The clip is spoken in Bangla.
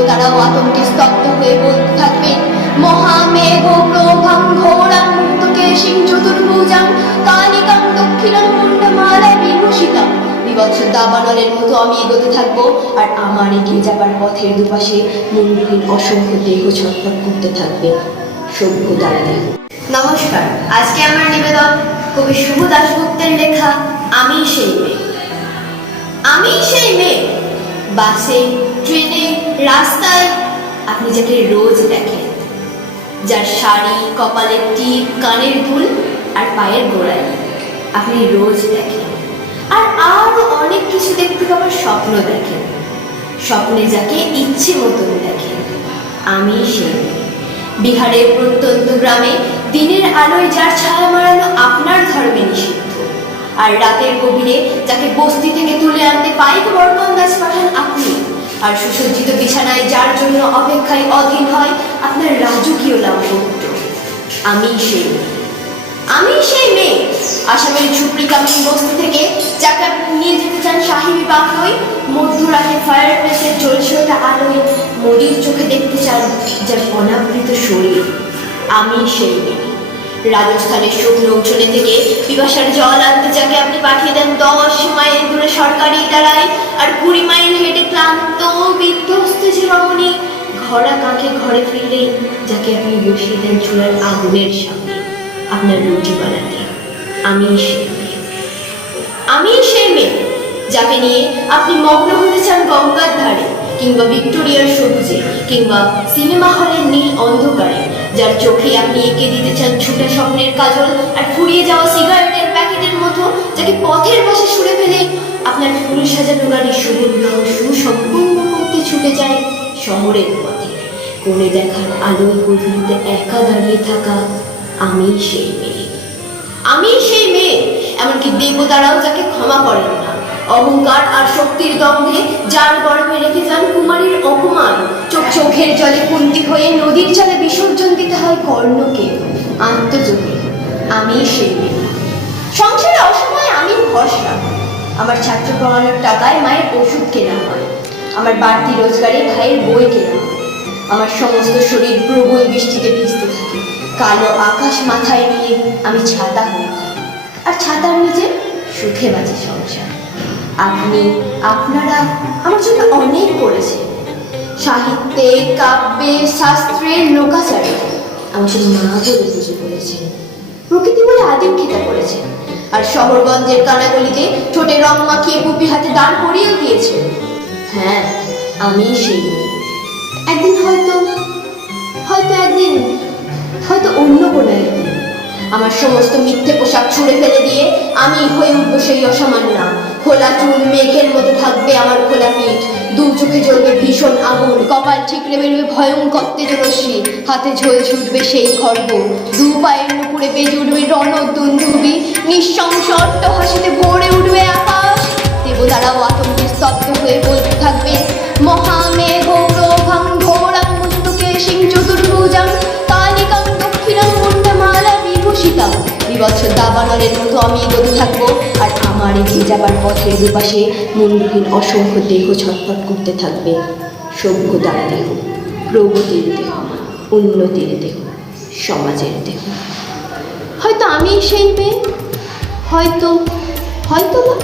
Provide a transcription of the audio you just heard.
দেবতারাও আতঙ্কে স্তব্ধ হয়ে বলতে থাকবেন মহামেঘ প্রভাং ঘোরাং মুক্তকে সিং চতুর্ভুজাং কালিকাং দক্ষিণাং মুন্ডমালা বিভূষিতাম দাবানলের মতো আমি এগোতে থাকব, আর আমার এগিয়ে যাবার পথের দুপাশে অসংখ্য দেহ ছটফট করতে থাকবে। সভ্য নমস্কার, আজকে আমার নিবেদন কবি শুভ দাশগুপ্তের লেখা আমি সেই মেয়ে। আমি সেই মেয়ে? বাসে ট্রেনে রাস্তায় আপনি যাকে রোজ দেখেন, যার শাড়ি কপালের টিপ, কানের দুল আর পায়ের গোড়ায় আপনি রোজ দেখেন। আর আরও অনেক কিছু দেখতে পাওয়ার স্বপ্ন দেখেন। স্বপ্নে যাকে ইচ্ছে মতন দেখেন, আমি মেয়ে। বিহারের প্রত্যন্ত গ্রামে দিনের আলোয় যার ছায়া মারানো আপনার ধর্মে নিষিদ্ধ। আর রাতের গভীরে যাকে বস্তি থেকে তুলে আনতে পাইক বর্মন গাছ পাঠান আপনি আর সুসজ্জিত বিছানায় যার জন্য অপেক্ষায় অধীন হয়, আপনার রাজকীয় লাভপুত্র আমি সেই। আমি সেই মেয়ে। আসামের ঝুপড়িকামী বস্তি থেকে যাকে আপনি নিয়ে যেতে চান সাহিবি বাংলোয় মধ্যরাতে ফায়ার প্লেসের জ্বলছে ওটা আলোয় মরির চোখে দেখতে চান যার অনাবৃত শরীর। আমি সেই মেয়ে। রাজস্থানের শুকনো উঠোনে থেকে পিপাসার জল আনতে যাকে আপনি পাঠিয়ে দেন, দশ মাইল দূরে সরকারি দাঁড়ায়। আর কুড়ি মাইল হেঁটে ক্লান্ত, বিধ্বস্ত যে রমণী ঘরা কাঁখে ঘরে ফিরলে যাকে আপনি বসিয়ে দেন চুলার আগুনের সামনে। আপনার রুটি বানাতে। আমি সেই মেয়ে। আমি সেই মেয়ে যাকে নিয়ে আপনি মগ্ন হতে চান গঙ্গার ধারে। কিংবা ভিক্টোরিয়ার সবুজে, কিংবা সিনেমা হলের নীল অন্ধকারে, যার চোখে আপনি এঁকে দিতে চান ছুটে স্বপ্নের কাজল আর ফুরিয়ে যাওয়া সিগারেটের প্যাকেটের মতো, যাকে পথের পাশে ছুড়ে ফেলে আপনার ফুল সাজানো গাড়ি সুগন্ধ সুসম্পূর্ণ করতে ছুটে যায় শহরের পথে। কোণে দেখার আলোয় গভীরতে একা দাঁড়িয়ে থাকা আমি সেই মেয়ে। আমি সেই মেয়ে, এমনকি দেবতারাও যাকে ক্ষমা করেন না। অহংকার আর শক্তির দম্ভে যার গর্ভে রেখে যান কুমারীর অপমান। চোখ চোখের জলে কুন্তি হয়ে নদীর জলে বিসর্জন দিতে হয় কর্ণকে। আত্মযোগে, আমি সেই সংসারে অসময়ে আমি ভরসা। আমার ছাত্র পড়ানোর টাকায় মায়ের ওষুধ কেনা হয়। আমার বাড়তি রোজগারে ভাইয়ের বই কেনা হয়। আমার সমস্ত শরীর প্রবল বৃষ্টিতে ভিজতে থাকে। কালো আকাশ মাথায় নিয়ে আমি ছাতা হয়ে আর ছাতার নিচে সুখে বাঁচে সংসার। আপনি, আপনারা আমার জন্য অনেক করেছেন। সাহিত্যে, কাব্যে, শাস্ত্রে, লোকাচারে আমাকে মা বলে পুজো করেছেন। প্রকৃতি বলে আদিম খেতা করেছেন। আর শহরগঞ্জের কানাগলিতে ঠোঁটে রং মাখিয়ে পুপি হাতে দান করিয়েও দিয়েছেন। হ্যাঁ আমি সেই। একদিন হয়তো হয়তো একদিন, হয়তো অন্য কোনো একদিন আমার সমস্ত মিথ্যে পোশাক ছুঁড়ে ফেলে দিয়ে আমি হয়ে উঠবো সেই অসামান্য। খোলা চুল, মেঘের মতো থাকবে আমার খোলা পিঠ। দু চোখে জ্বলবে ভীষণ আগুন। কপাল ঠিকরে বেরবে ভয়ঙ্কর তেজরশ্মি হাতে ঝয়ে ছুটবে সেই খর্ব দু পায়ের নুপুরে বেজে উঠবে রণ দুন্দুবি নিঃসংসর্ত হাসিতে ভরে উঠবে আকাশ। দেবতারাও বিভৎস মতো আমি এগোতে থাকব। আর আমার এগিয়ে যাবার পথের দুপাশে মুন্ডহীন অসংখ্য দেহ ছটফট করতে থাকবে। সভ্যতার দেহ, প্রগতির দেহ, উন্নতির দেহ, সমাজের দেহ। হয়তো আমি সেই মেয়ে, হয়তো হয়তো বা